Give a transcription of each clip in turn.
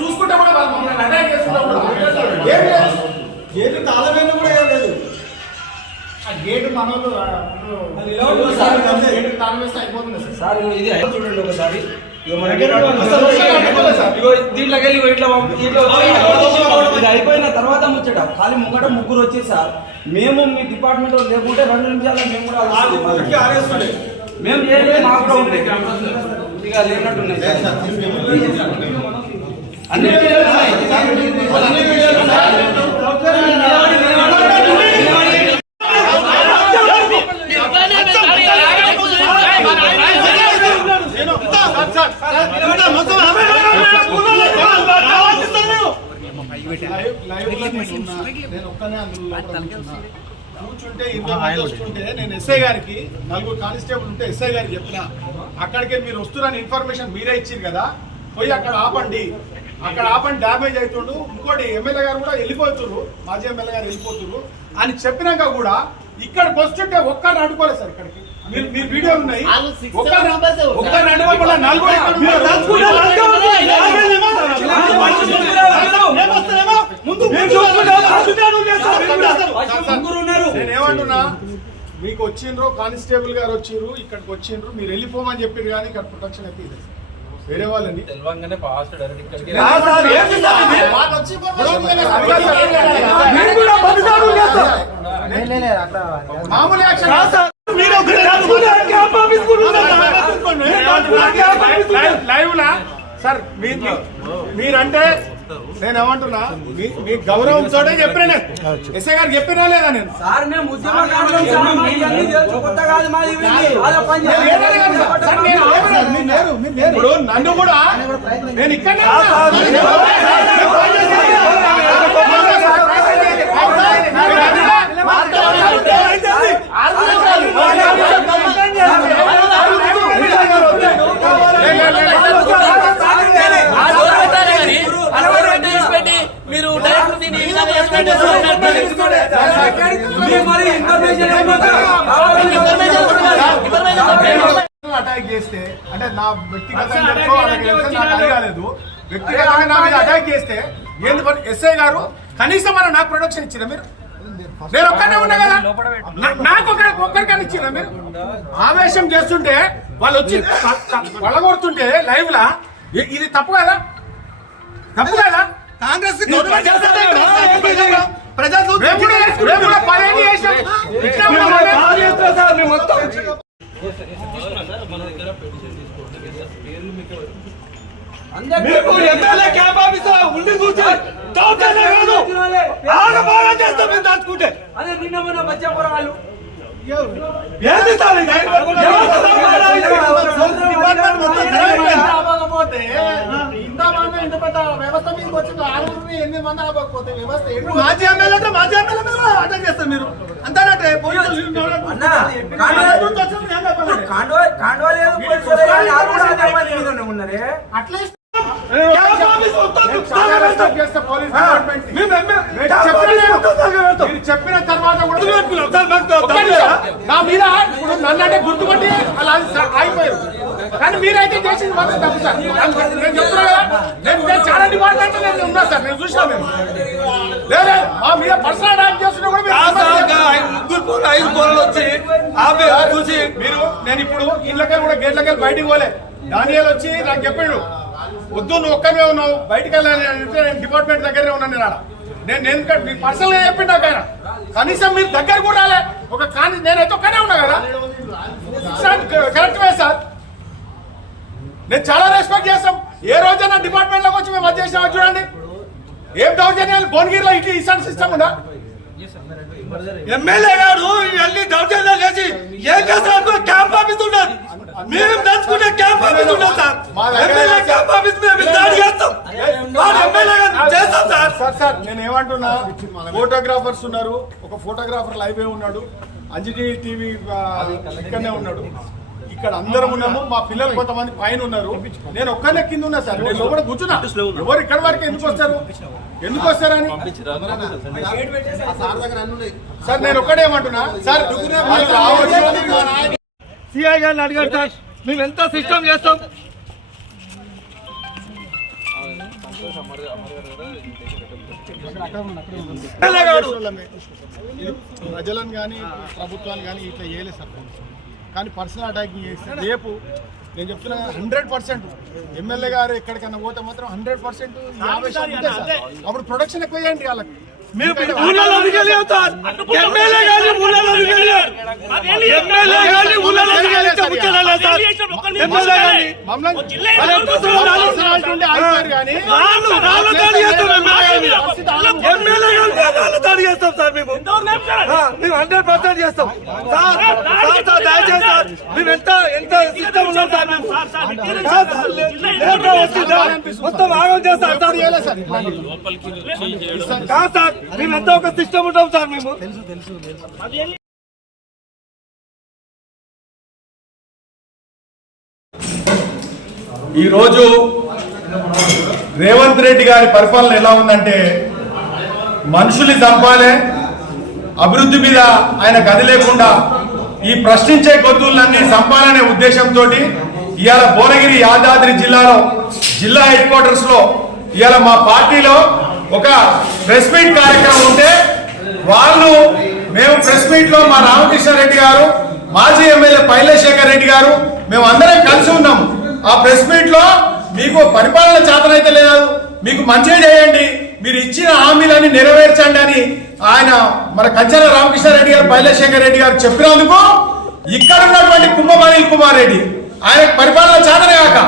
చూసుకుంటే కూడా వాళ్ళు మమ్మల్ని అటాక్ చేస్తున్నారు. గేటు తాళవేలు కూడా ఏం లేదు. ఆ గేటు మనోళ్ళు తాళం వేస్తే అయిపోతుంది సార్. ఇది చూడండి ఒకసారి ఇది అయిపోయిన తర్వాత ముచ్చట ఖాళీ ముంగట ముగ్గురు వచ్చేసి సార్ మేము మీ డిపార్ట్మెంట్ లేకుంటే 2 నిమిషాలు మేము కూడా మేము చేయలేదు. మాకు కూడా ఉంటాయి ఇక లేనట్టున్నాయి అన్ని నేను ఒక్కనే అందులో కూర్చుంటే 20 మంది వస్తుంటే నేను ఎస్ఐ గారికి 4 కానిస్టేబుల్ ఉంటే ఎస్ఐ గారికి చెప్పిన అక్కడికే మీరు వస్తున్నారని ఇన్ఫర్మేషన్ మీరే ఇచ్చారు కదా, పోయి అక్కడ ఆపండి డ్యామేజ్ అవుతుండు. ఇంకోటి ఎమ్మెల్యే గారు కూడా వెళ్ళిపోతున్నారు, మాజీ ఎమ్మెల్యే గారు వెళ్ళిపోతున్నారు అని చెప్పినాక కూడా ఇక్కడికి వస్తుంటే ఒక్కరిని అడుకోలేదు సార్. ఇక్కడికి మీరు వీడియోలు ఉన్నాయి, ఒక్కరిని అడగకుండా 4 నేనేమంటున్నా, మీకు వచ్చిండ్రు కానిస్టేబుల్ గారు వచ్చిండ్రు, ఇక్కడికి వచ్చిండ్రు, మీరు వెళ్ళిపోమని చెప్పారు కానీ ఇక్కడ ప్రొటెక్షన్ అయితే ఇది వేరే వాళ్ళని మామూలు లైవ్ లా సార్ మీరంటే నేనేమంటున్నా మీ గౌరవంతో చెప్పినా నేను ఎస్ఐ గారికి చెప్పినా లేదా నేను ఇప్పుడు నన్ను కూడా నేను ఇక్కడ మీరు అటాక్ చేస్తే అంటే నా వ్యక్తిగతంగా అడగలేదు, వ్యక్తిగతంగా నా మీద అటాక్ చేస్తే ఎందుకు ఎస్ఐ గారు కనీసం మనం నాకు ప్రొడక్షన్ ఇచ్చినా మీరు? నేను ఒక్కనే ఉన్నా కదా, నాకు ఒక్కరికైనా ఇచ్చినా మీరు? ఆవేశం చేస్తుంటే వాళ్ళు వచ్చి కొడగొడుతుంటే లైవ్ లా ఇది తప్పు కదా? తప్పు కదా? కాంగ్రెస్ దాచుకుంటే అదే నిన్న మొన్న బచ్చాపురం వాళ్ళు ఇంత పెద్ద వ్యవస్థ మీదకి వచ్చింది, 8 మంది ఆపకపోతే వ్యవస్థ మాజీ ఎమ్మెల్యే అటాక్ చేస్తారు మీరు అంతానంటే అట్లీస్ట్ చెప్పిన తర్వాత నా మీద ఇప్పుడు నన్నంటే గుర్తుపట్టి అలా ఆగిపోయారు, కానీ మీరైతే చేసింది మాత్రం తప్పు సార్. నేను చెప్తున్నా కదా, నేను చాలా డిపార్ట్మెంట్ నేను ఉన్నా సార్, నేను చూసినా మేము లేదా మా మీద పర్సనల్ అటాక్ చేస్తున్నా కూడా 5 పోలీసులు వచ్చి చూసి మీరు నేను ఇప్పుడు ఇళ్ళకెళ్ళి కూడా గేట్లకెళ్ళి బయటికి పోలే. డానియల్ వచ్చి నాకు చెప్పాడు, వద్దు నువ్వు ఒక్కనే ఉన్నావు బయటకు వెళ్ళాలి అంటే నేను డిపార్ట్మెంట్ దగ్గరే ఉన్నాను. నేను మీకు పర్సనల్ గా చెప్పిండు నాకు ఆయన, కనీసం మీరు దగ్గర కూడా రాలే. కానీ నేనైతే ఒక్కనే ఉన్నా కదా, కరెక్ట్ వే సార్. నేను చాలా రెస్పెక్ట్ చేస్తాం. ఏ రోజైనా డిపార్ట్మెంట్ లోకి వచ్చి మేము అది చేసినా చూడండి, ఏం దౌర్జన్యాలు భువనగిరిలో ఇటు ఇసాన్ సిస్టమ్ ఉందా? ఎమ్మెల్యే గారు వెళ్ళి దౌర్జన్యాలు చేసి ఏం చేస్తారు? క్యాంప్ ఆఫీస్ ఉండదు, మేము దంచుకుంటే క్యాంప్ ఆఫీస్ ఉండదు సార్. ఎమ్మెల్యే క్యాంప్ ఆఫీస్ మేము దాడి చేస్తాం, చేస్తాం సార్. సార్ నేను ఏమంటున్నా, ఫోటోగ్రాఫర్స్ ఉన్నారు, ఒక ఫోటోగ్రాఫర్ లైవ్ ఉన్నాడు, అంజనీ టీవీ ఇక్కడనే ఉన్నాడు, ఇక్కడ అందరం ఉన్నాము. మా పిల్లలు కొంతమంది పైన ఉన్నారు, నేను ఒక్కనే కింద ఉన్నా సార్. నేను లోపల కూర్చున్నా, ఎవరు ఇక్కడ వరకు ఎందుకు వస్తారని సార్ నేను ఒక్కడేమంటున్నా సార్. సిఐ గారిని అడిగారు సార్, మేము ఎంత సిస్టమ్ చేస్తాం. ఇది ప్రజలను కానీ ప్రభుత్వాన్ని కానీ ఇట్లా చేయలేదు సార్. కానీ పర్సనల్ అటాకింగ్ చేస్తే రేపు నేను చెప్తున్నా 100% ఎమ్మెల్యే గారు ఎక్కడికైనా పోతే మాత్రం 100% ఈ ఆవేశం ఉంటుంది సార్. అప్పుడు ప్రొడక్షన్ ఎక్కువ చేయండి వాళ్ళకి. మొత్తం ఆగం చేస్తాం సార్. మేము ఎంత ఒక సిస్టమ్ ఉంటాం సార్. మేము ఈరోజు రేవంత్ రెడ్డి గారి పరిపాలన ఎలా ఉందంటే మనుషుల్ని చంపాలే, అభివృద్ధి మీద ఆయన గది లేకుండా ఈ ప్రశ్నించే గొంతులన్నీ చంపాలనే ఉద్దేశంతో ఇవాళ భువనగిరి యాదాద్రి జిల్లాలో జిల్లా హెడ్ క్వార్టర్స్ లో ఇవాళ మా పార్టీలో ఒక ప్రెస్ మీట్ కార్యక్రమం ఉంటే వాళ్ళు మేము ప్రెస్ మీట్ లో మా రామకృష్ణారెడ్డి గారు, మాజీ ఎమ్మెల్యే పైలశేఖర్ రెడ్డి గారు మేము అందరం కలిసి ఉన్నాము. ఆ ప్రెస్ మీట్ లో మీకు పరిపాలన చేతనైతే లేదు, మీకు మంచిగా చేయండి, మీరు ఇచ్చిన హామీలన్నీ నెరవేర్చండి అని ఆయన మన కంచెల రామకృష్ణారెడ్డి గారు, పైలశేఖర్ రెడ్డి గారు చెప్పినందుకు ఇక్కడ ఉన్నటువంటి కుంభమణి కుమార్ రెడ్డి ఆయన పరిపాలన చేతనే కాక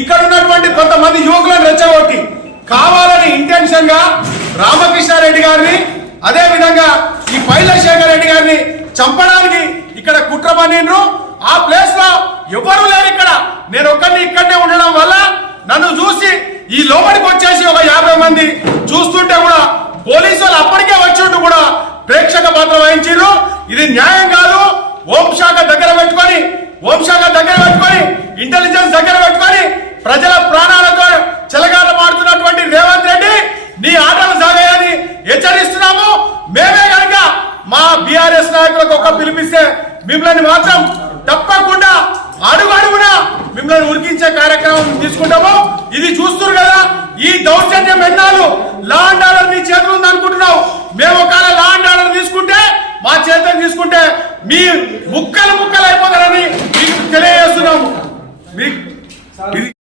ఇక్కడ ఉన్నటువంటి కొంతమంది యువకులను రెచ్చగొట్టి కావాలని ఇంటెన్షన్ గా రామకృష్ణారెడ్డి గారిని అదే విధంగా ఈ పైలశేఖర్ రెడ్డి గారిని చంపడానికి ఇక్కడ కుట్ర పన్నిండ్రు. ఆ ప్లేస్ లో ఎవరు లేరు. ఇక్కడ నేను ఒక్కడిని ఇక్కడనే ఉండడం వల్ల నన్ను చూసి ఈ లోపలికి వచ్చేసి ఒక 50 మంది చూస్తుంటే కూడా పోలీసు వాళ్ళు అప్పటికే వచ్చి కూడా ప్రేక్షక పాత్ర వహించారు. ఇది న్యాయం కాదు. హోంశాఖ దగ్గర పెట్టుకొని ఇంటెలిజెన్స్ దగ్గర పెట్టుకొని ప్రజల ప్రాణాలతో చెలగాట మాడుతున్నటువంటి రేవంత్ రెడ్డి నీ ఆటలు సాగాయని హెచ్చరిస్తున్నాము. మేమే కనుక మా బీఆర్ఎస్ నాయకులకు ఒక పిలిపిస్తే మిమ్మల్ని మాత్రం తప్పకుండా అడుగున మిమ్మల్ని ఉరికించే కార్యక్రమం తీసుకుంటాము. ఇది చూస్తున్నారు కదా, ఈ దౌర్జన్యం ఎన్నాళ్ళు లా అండ్ ఆర్డర్ నీ చేతులు ఉంది అనుకుంటున్నావు. మేము ఒకవేళ లా అండ్ ఆర్డర్ తీసుకుంటే మా చేతులు తీసుకుంటే మీ ముక్కలు అయిపోతారని మీకు తెలియజేస్తున్నాము. ఇది